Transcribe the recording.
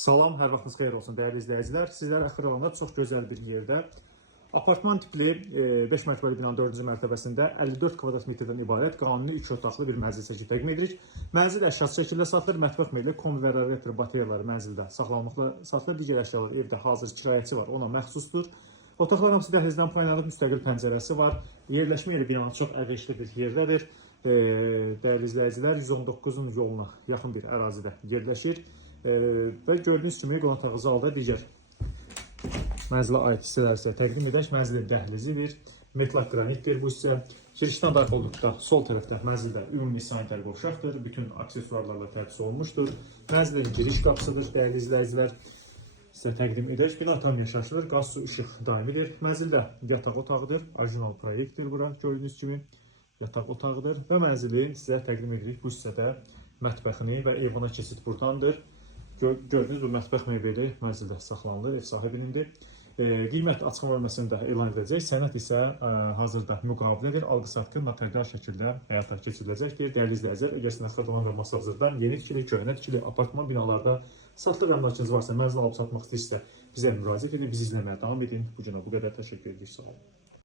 Salam, hər vaxtınız xeyir olsun dəyərli izləyicilər. Sizlərə xıralanda çox gözəl bir yerdə apartman tipli 5 mərtəbəli binanın 4-cü mərtəbəsində 54 kvadrat metrdən ibarət qanuni 2 otaqlı bir mənzil çəkib təqdim edirik. Mənzil əşyası şəkildə satılır, mətbəx mebeli, kombi və radiator bateriyaları mənzildə saxlanmaqla satılır. Digər əşyalar evdə hazır kirayəçi var, ona məxsusdur. Otaqlar hamısı dəhlizdən paylanıb, müstəqil pəncərəsi var. Yerləşmə yeri binanın çox əlverişli bir yerdədir. Dəyərli izləyicilər, 119-un yoluna yaxın bir ərazidə yerləşir. Və gördüyünüz kimi qonaq otağı zalda digər mənzilə aid hissələr sizə təqdim edək. Mənzilin dəhlizidir, metal qranitdir bu hissə. Girişdən daxil olduqda sol tərəfdə mənzildə ümumi sanitar qovşaqdır, bütün aksesuarlarla təchiz olunmuşdur. Mənzilin giriş qapısıdır dəyərli izləyicilər. Sizə təqdim edək. Bina tam yaşayışlıdır, qaz, su, işıq daimidir. Mənzildə yataq otağıdır, orijinal proyektdir bura gördüyünüz kimi. Yataq otağıdır və mənzili sizə təqdim edirik. Bu hissədə mətbəxini və eyvana keçid buradandır. Gördüyünüz bu mətbəx mebeli mənzildə saxlanılır, ev sahibinindir. Qiymət açıqlama bölməsində elan edəcək. Sənəd isə hazırda müqavilədir. Alqı-satqı notarial şəkildə həyata keçiriləcəkdir. Dəyərli izləyicilər, əgər sizin xırdalan və masajlardan yeni tikili, köhnə tikili apartman binalarda satılır əmlakınız varsa, mənzil alıb satmaq istəyirsə bizə müraciət edin, bizi izləməyə davam edin. Bu günə bu qədər təşəkkür edirik. Sağ olun.